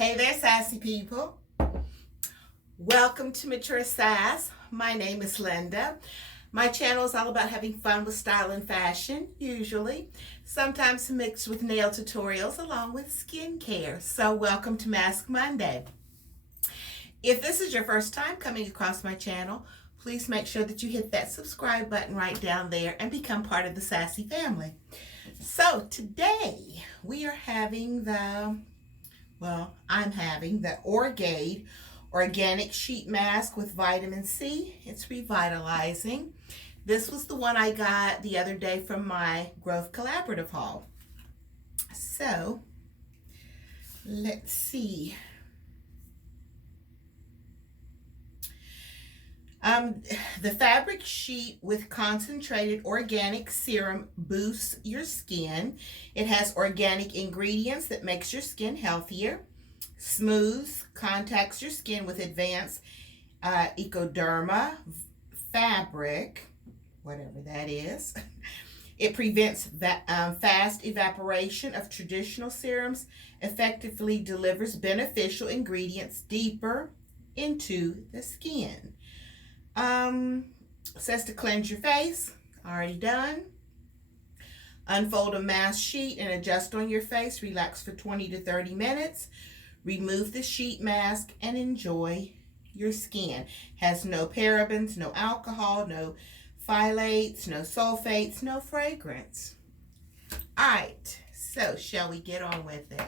Hey there, sassy people. Welcome to Mature Sass. My name is Linda. My channel is all about having fun with style and fashion, usually, sometimes mixed with nail tutorials along with skincare. So welcome to Mask Monday. If this is your first time coming across my channel, please make sure that you hit that subscribe button right down there and become part of the Sassy family. So today we are having I'm having the Orgade Organic Sheet Mask with vitamin C. It's revitalizing. This was the one I got the other day from my Growth Collaborative haul. So, let's see. The fabric sheet with concentrated organic serum boosts your skin. It has organic ingredients that makes your skin healthier, smooths, contacts your skin with advanced ecoderma fabric, whatever that is. It prevents fast evaporation of traditional serums, effectively delivers beneficial ingredients deeper into the skin. Says to cleanse your face. Already done. Unfold a mask sheet and adjust on your face. Relax for 20 to 30 minutes. Remove the sheet mask and enjoy your skin. Has no parabens, no alcohol, no phthalates, no sulfates, no fragrance. Alright, so shall we get on with it?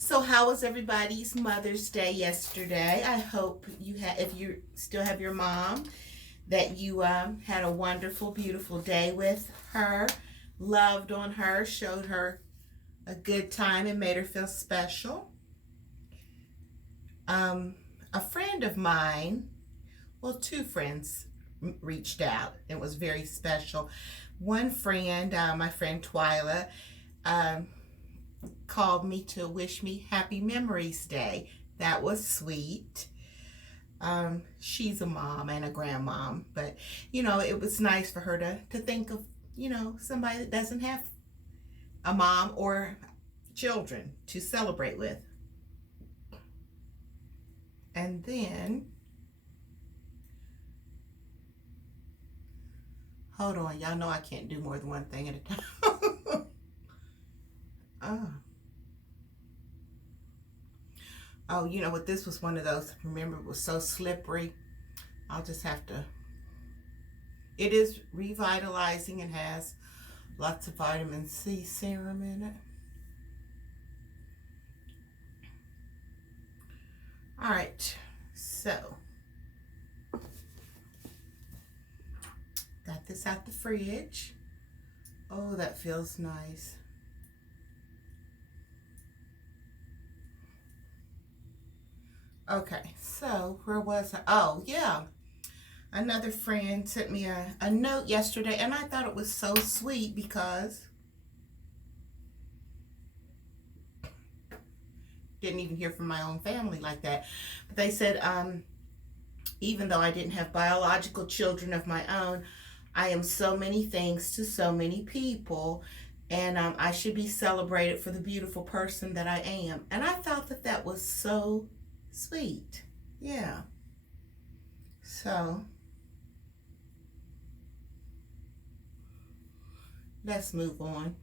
So how was everybody's Mother's Day yesterday? I hope you had, if you still have your mom, that you had a wonderful, beautiful day with her, loved on her, showed her a good time and made her feel special. A friend of mine, well, two friends reached out. It was very special. One friend, my friend Twyla, called me to wish me Happy Memories Day. That was sweet. She's a mom and a grandmom, but it was nice for her to think of somebody that doesn't have a mom or children to celebrate with. And then hold on, y'all know I can't do more than one thing at a time. Oh, you know what? This was one of those. Remember, it was so slippery. I'll just have to. It is revitalizing and has lots of vitamin C serum in it. All right, so got this out the fridge. Oh, that feels nice. Okay, so where was I? Oh, yeah. Another friend sent me a note yesterday, and I thought it was so sweet because didn't even hear from my own family like that. But they said, even though I didn't have biological children of my own, I am so many things to so many people, and I should be celebrated for the beautiful person that I am. And I thought that was so sweet. Yeah. So let's move on.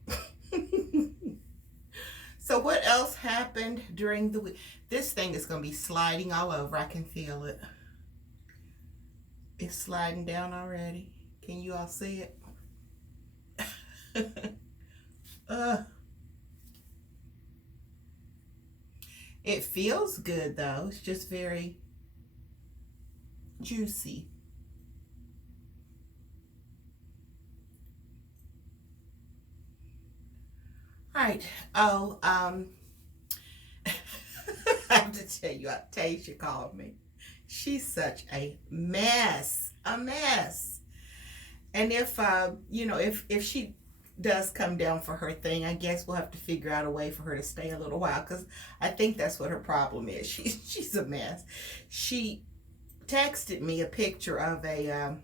So what else happened during the week? This thing is going to be sliding all over. I can feel it. It's sliding down already. Can you all see it? It feels good though. It's just very juicy. All right. Oh, I have to tell you, Tasia called me. She's such a mess. A mess. And if if she does come down for her thing, I guess we'll have to figure out a way for her to stay a little while, because I think that's what her problem is. She's a mess. She texted me a picture of a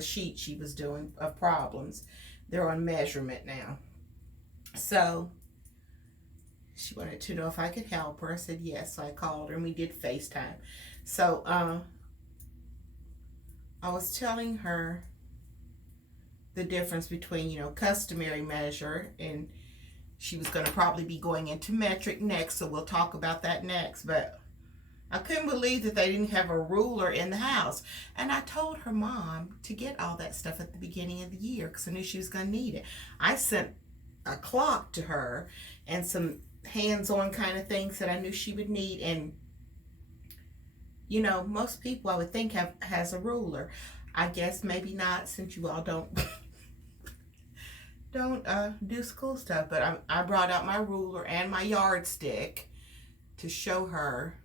sheet she was doing of problems. They're on measurement now. So she wanted to know if I could help her. I said yes. So I called her and we did FaceTime. So I was telling her the difference between, customary measure, and she was going to probably be going into metric next, so we'll talk about that next. But I couldn't believe that they didn't have a ruler in the house. And I told her mom to get all that stuff at the beginning of the year because I knew she was going to need it. I sent a clock to her and some hands-on kind of things that I knew she would need. And, most people I would think has a ruler. I guess maybe not, since you all don't do school stuff. But I brought out my ruler and my yardstick to show her,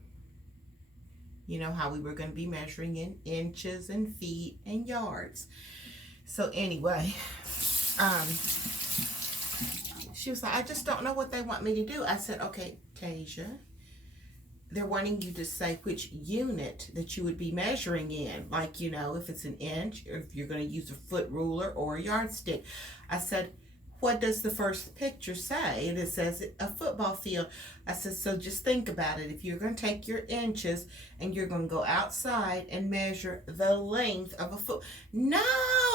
how we were going to be measuring in inches and feet and yards. So anyway, she was like, I just don't know what they want me to do. I said, okay, Tasia, they're wanting you to say which unit that you would be measuring in. Like, if it's an inch, or if you're going to use a foot ruler or a yardstick. I said, what does the first picture say? And it says a football field. I said, so just think about it. If you're going to take your inches and you're going to go outside and measure the length of a foot. No,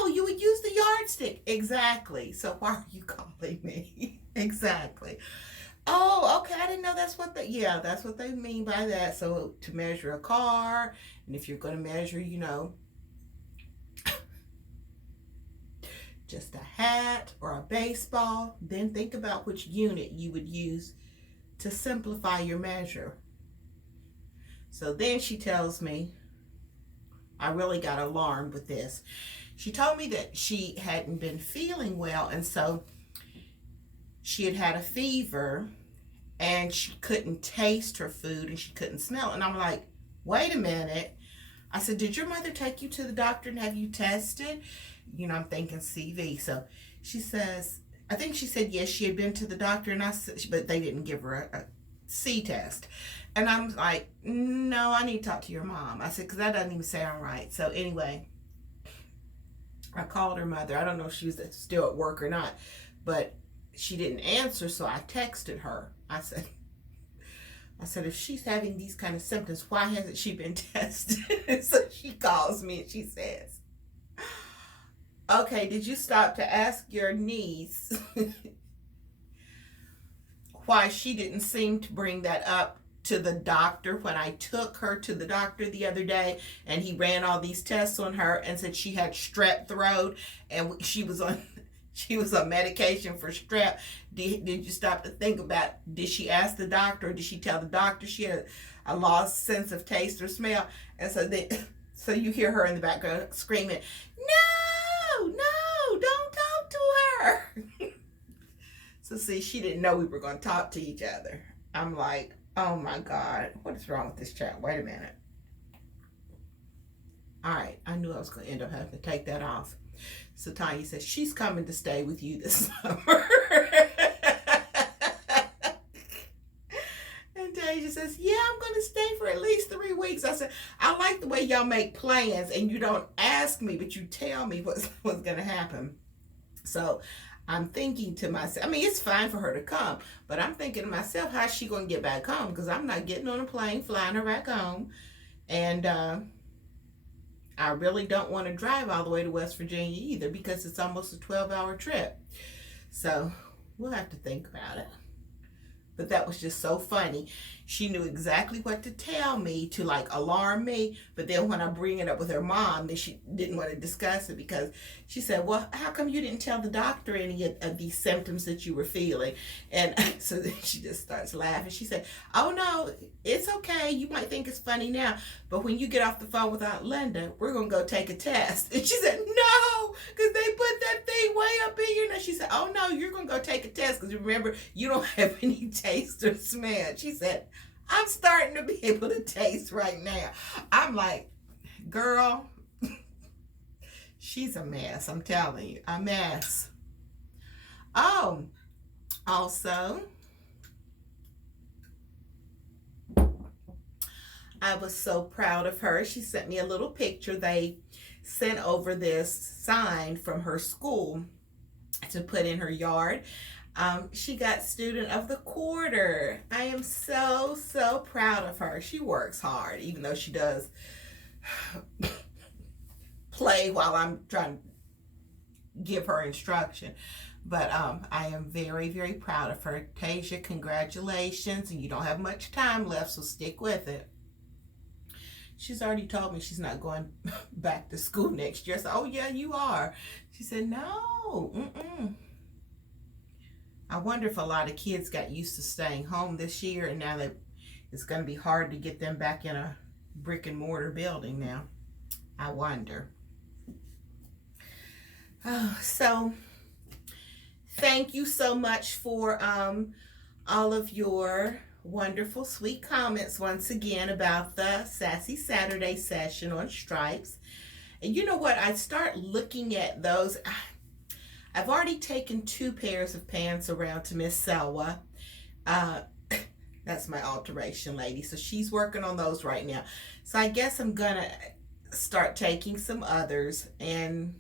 you would use the yardstick. Exactly. So why are you calling me? Exactly. Oh, okay. I didn't know that's what that's what they mean by that. So to measure a car, and if you're going to measure, just a hat or a baseball, then think about which unit you would use to simplify your measure. So then she tells me, I really got alarmed with this. She told me that she hadn't been feeling well, and so she had a fever and she couldn't taste her food and she couldn't smell it. And I'm like, wait a minute. I said, did your mother take you to the doctor and have you tested? I'm thinking CV. So she says, I think she said yes, she had been to the doctor, and but they didn't give her a C test. And I'm like, no, I need to talk to your mom. I said, because that doesn't even sound right. So anyway, I called her mother. I don't know if she was still at work or not, but she didn't answer, so I texted her. I said, if she's having these kind of symptoms, why hasn't she been tested? So she calls me and she says, okay, did you stop to ask your niece why she didn't seem to bring that up to the doctor when I took her to the doctor the other day and he ran all these tests on her and said she had strep throat and she was on medication for strep? Did you stop to think about, did she ask the doctor, or did she tell the doctor she had a lost sense of taste or smell? And so you hear her in the background screaming, no, don't talk to her. So see, she didn't know we were going to talk to each other. I'm like, oh my God, what is wrong with this chat? Wait a minute. All right, I knew I was going to end up having to take that off. So Tanya says, she's coming to stay with you this summer. And Tasia says, yeah, I'm going to stay for at least 3 weeks. I said, I like the way y'all make plans and you don't ask me, but you tell me what's going to happen. So I'm thinking to myself, it's fine for her to come, but I'm thinking to myself, how's she going to get back home? Because I'm not getting on a plane, flying her back home. And I really don't want to drive all the way to West Virginia either, because it's almost a 12-hour trip. So we'll have to think about it. But that was just so funny. She knew exactly what to tell me to alarm me. But then when I bring it up with her mom, then she didn't want to discuss it, because she said, well, how come you didn't tell the doctor any of these symptoms that you were feeling? And so then she just starts laughing. She said, oh no, it's okay. You might think it's funny now, but when you get off the phone with Aunt Linda, we're going to go take a test. And she said, no, because they put that thing way up in your nose. She said, oh no, you're going to go take a test, because remember, you don't have any taste or smell. She said, I'm starting to be able to taste right now. I'm like, girl, she's a mess. I'm telling you, a mess. Oh, also, I was so proud of her. She sent me a little picture. They sent over this sign from her school to put in her yard. She got student of the quarter. I am so, so proud of her. She works hard, even though she does play while I'm trying to give her instruction. But I am very, very proud of her. Tasia, congratulations. And you don't have much time left, so stick with it. She's already told me she's not going back to school next year. So, oh yeah, you are. She said, no. I wonder if a lot of kids got used to staying home this year, and now it's going to be hard to get them back in a brick and mortar building now. I wonder. Oh, so thank you so much for all of your wonderful, sweet comments once again about the Sassy Saturday session on stripes. And you know what? I start looking at those. I've already taken 2 pairs of pants around to Miss Selwa. That's my alteration lady. So she's working on those right now. So I guess I'm going to start taking some others, and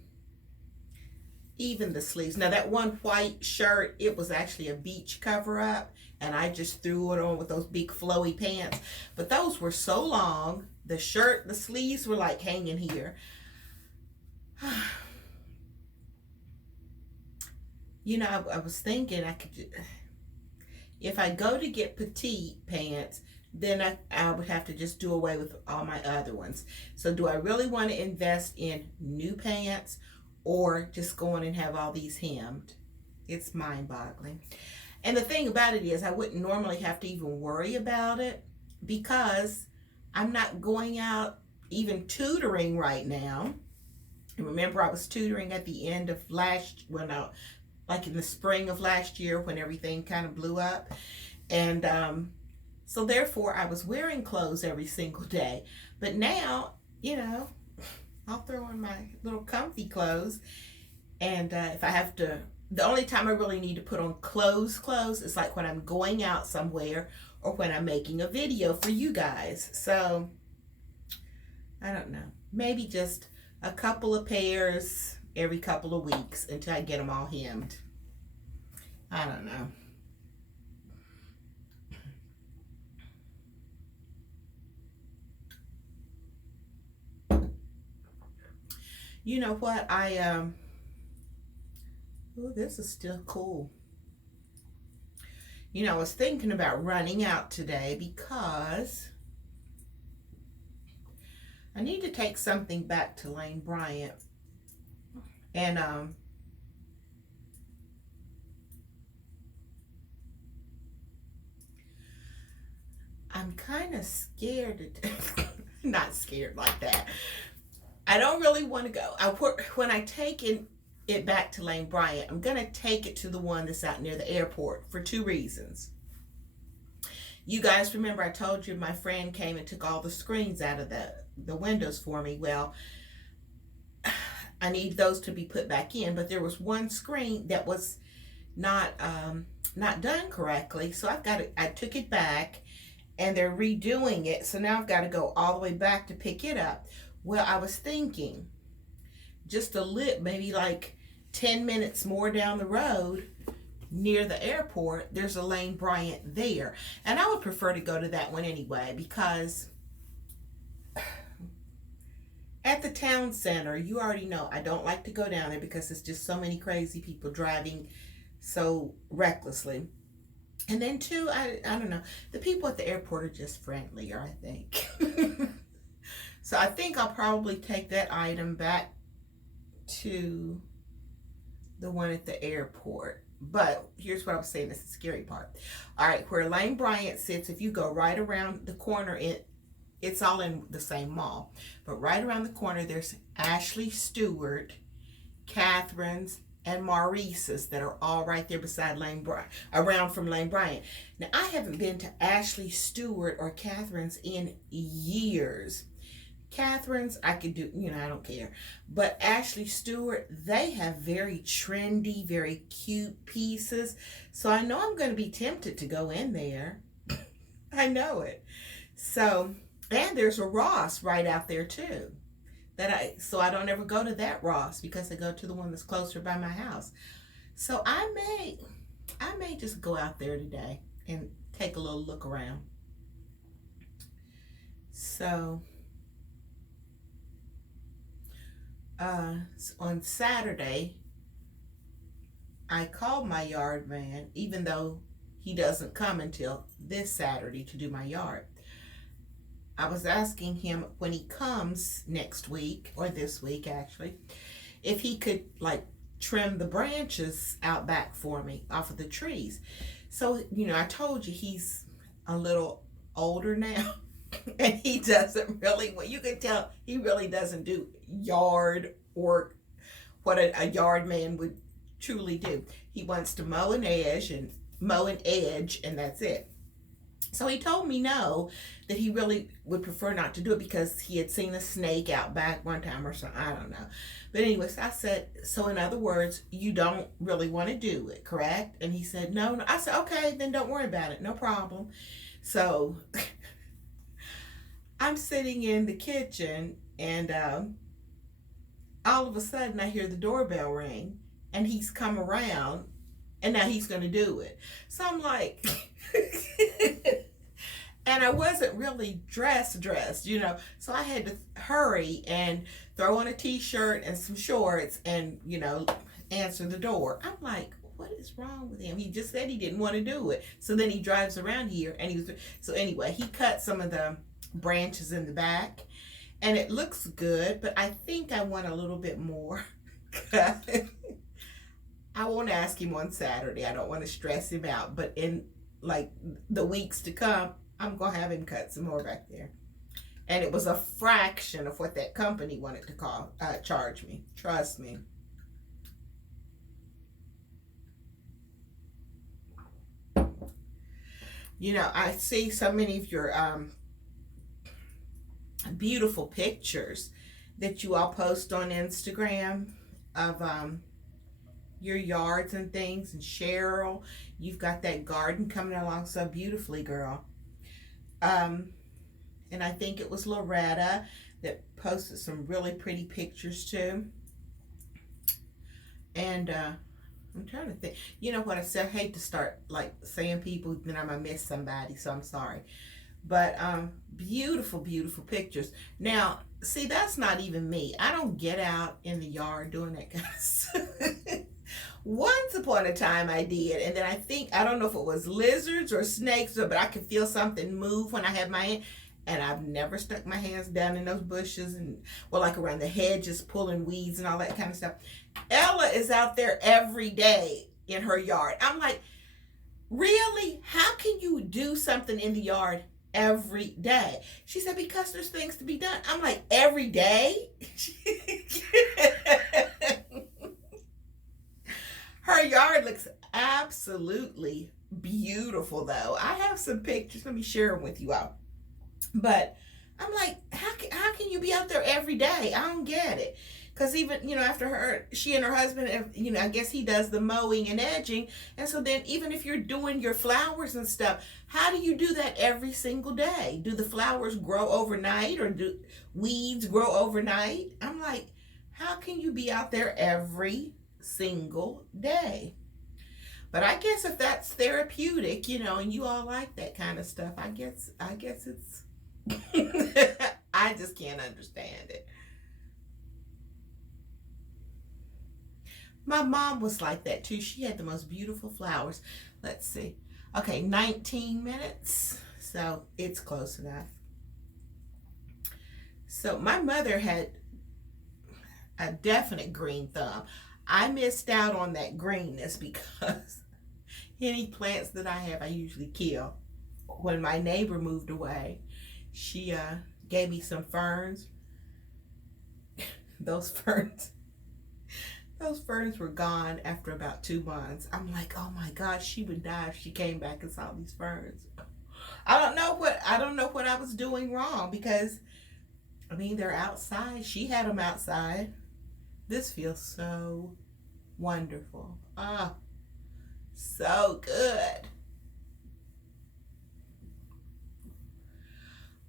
even the sleeves. Now that one white shirt, it was actually a beach cover up, and I just threw it on with those big flowy pants. But those were so long. The shirt, the sleeves were like hanging here. You know, I was thinking I could, if I go to get petite pants, then I would have to just do away with all my other ones. So do I really want to invest in new pants, or just go on and have all these hemmed? It's mind-boggling. And the thing about it is, I wouldn't normally have to even worry about it, because I'm not going out even tutoring right now. And remember, I was tutoring at the end of like in the spring of last year, when everything kind of blew up. And so therefore I was wearing clothes every single day. But now, you know, I'll throw on my little comfy clothes. And if I have to, the only time I really need to put on clothes is like when I'm going out somewhere, or when I'm making a video for you guys. So I don't know, maybe just a couple of pairs every couple of weeks until I get them all hemmed. I don't know. You know what? Oh, this is still cool. You know, I was thinking about running out today because I need to take something back to Lane Bryant. And I'm kind of scared not scared like that. I don't really want to go. When I take it back to Lane Bryant, I'm going to take it to the one that's out near the airport for 2 reasons. You guys remember I told you my friend came and took all the screens out of the windows for me. Well, I need those to be put back in, but there was one screen that was not done correctly, so I took it back, and they're redoing it, so now I've got to go all the way back to pick it up. Well, I was thinking just maybe like 10 minutes more down the road near the airport, there's a Lane Bryant there, and I would prefer to go to that one anyway, because at the town center, you already know I don't like to go down there because it's just so many crazy people driving so recklessly. And then 2, I don't know, the people at the airport are just friendlier, I think. So I think I'll probably take that item back to the one at the airport. But here's what I was saying, this is the scary part. All right, where Lane Bryant sits, if you go right around the corner, it's all in the same mall. But right around the corner, there's Ashley Stewart, Catherine's, and Maurice's that are all right there beside Lane Bryant, around from Lane Bryant. Now, I haven't been to Ashley Stewart or Catherine's in years. Catherine's, I could do, I don't care. But Ashley Stewart, they have very trendy, very cute pieces. So I know I'm going to be tempted to go in there. I know it. So, and there's a Ross right out there too. So I don't ever go to that Ross because I go to the one that's closer by my house. So I may, I may just go out there today and take a little look around. So, on Saturday, I called my yard man, even though he doesn't come until this Saturday to do my yard. I was asking him when he comes next week, or this week actually, if he could like trim the branches out back for me off of the trees. So, I told you he's a little older now. And he doesn't really, well, you can tell he really doesn't do yard work, what a yard man would truly do. He wants to mow an edge and that's it. So he told me no, that he really would prefer not to do it because he had seen a snake out back one time or something. I don't know. But anyways, I said, so in other words, you don't really want to do it, correct? And he said, no, no. I said, okay, then don't worry about it. No problem. So I'm sitting in the kitchen and all of a sudden I hear the doorbell ring and he's come around and now he's going to do it. So I'm like, and I wasn't really dressed, so I had to hurry and throw on a t-shirt and some shorts and, answer the door. I'm like, what is wrong with him? He just said he didn't want to do it. So then he drives around here and so anyway, he cut some of the branches in the back and it looks good, but I think I want a little bit more. I won't ask him on Saturday. I don't want to stress him out, but in like the weeks to come, I'm going to have him cut some more back there. And it was a fraction of what that company wanted to charge me. Trust me. I see so many of your beautiful pictures that you all post on Instagram of your yards and things. And Cheryl, you've got that garden coming along so beautifully, girl. And I think it was Loretta that posted some really pretty pictures too. And I'm trying to think. You know what I said? I hate to start like saying people, then I might miss somebody, so I'm sorry. But beautiful, beautiful pictures. Now, see, that's not even me. I don't get out in the yard doing that kind of stuff. Once upon a time I did, and then I don't know if it was lizards or snakes, but I could feel something move when I had my hand, and I've never stuck my hands down in those bushes and, well, like around the hedges, pulling weeds and all that kind of stuff. Ella is out there every day in her yard. I'm like, really? How can you do something in the yard every day? She said, because there's things to be done. I'm like, every day? Her yard looks absolutely beautiful, though. I have some pictures. Let me share them with you all. But I'm like, how can you be out there every day? I don't get it. Because even, after she and her husband, I guess he does the mowing and edging. And so then even if you're doing your flowers and stuff, how do you do that every single day? Do the flowers grow overnight or do weeds grow overnight? I'm like, how can you be out there every single day? But I guess if that's therapeutic, and you all like that kind of stuff, I guess it's I just can't understand it. My mom was like that too. She had the most beautiful flowers. Let's see. Okay, 19 minutes. So it's close enough. So my mother had a definite green thumb. I missed out on that greenness because any plants that I have, I usually kill. When my neighbor moved away, she gave me some ferns. Those ferns were gone after about 2 months. I'm like, oh my gosh, she would die if she came back and saw these ferns. I don't know what I was doing wrong because, they're outside. She had them outside. This feels so wonderful. Ah, so good.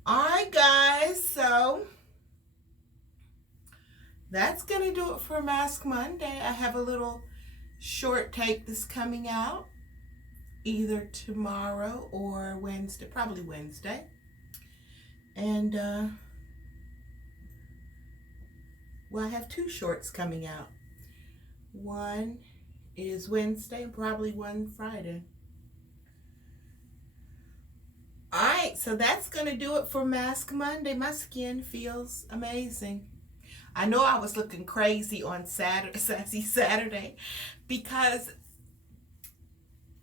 All right, guys. So that's going to do it for Mask Monday. I have a little short take that's coming out. either tomorrow or Wednesday, probably Wednesday. And well, I have 2 shorts coming out. One is Wednesday and probably one Friday. Alright, so that's going to do it for Mask Monday. My skin feels amazing. I know I was looking crazy on Sassy Saturday, because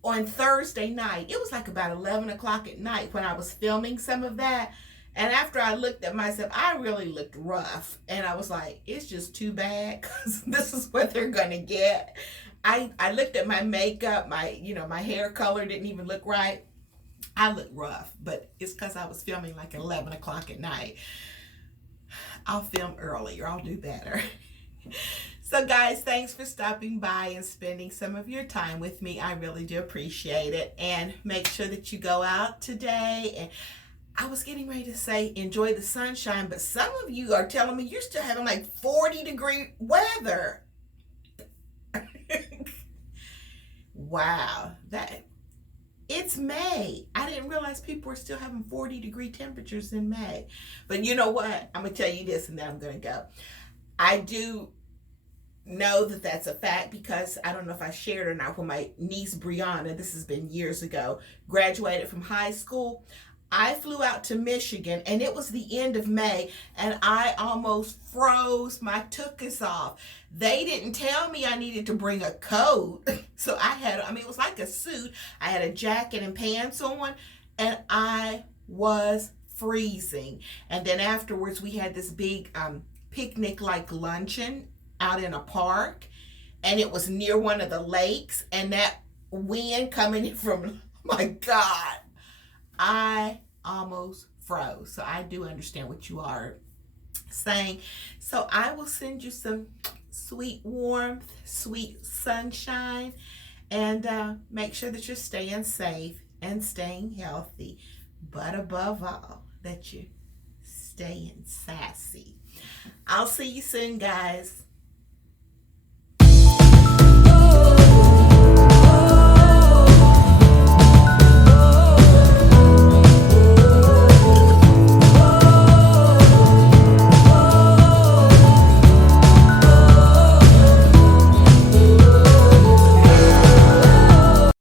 on Thursday night, it was like about 11 o'clock at night when I was filming some of that. And after I looked at myself, I really looked rough. And I was like, it's just too bad, because this is what they're going to get. I looked at my makeup, my hair color didn't even look right. I look rough, but it's because I was filming like 11 o'clock at night. I'll film earlier. I'll do better. So guys, thanks for stopping by and spending some of your time with me. I really do appreciate it. And make sure that you go out today. And I was getting ready to say enjoy the sunshine, but some of you are telling me you're still having like 40-degree weather. Wow, it's May. I didn't realize people were still having 40-degree temperatures in May. But you know what? I'm going to tell you this and then I'm going to go. I do know that that's a fact, because I don't know if I shared or not, when my niece Brianna, this has been years ago, graduated from high school, I flew out to Michigan, and it was the end of May, and I almost froze my tuchus off. They didn't tell me I needed to bring a coat. So it was like a suit. I had a jacket and pants on, and I was freezing. And then afterwards, we had this big picnic-like luncheon out in a park, and it was near one of the lakes, and that wind coming in from, oh my God, I almost froze. So I do understand what you are saying. So I will send you some sweet warmth, sweet sunshine, and make sure that you're staying safe and staying healthy. But above all, that you're staying sassy. I'll see you soon, guys.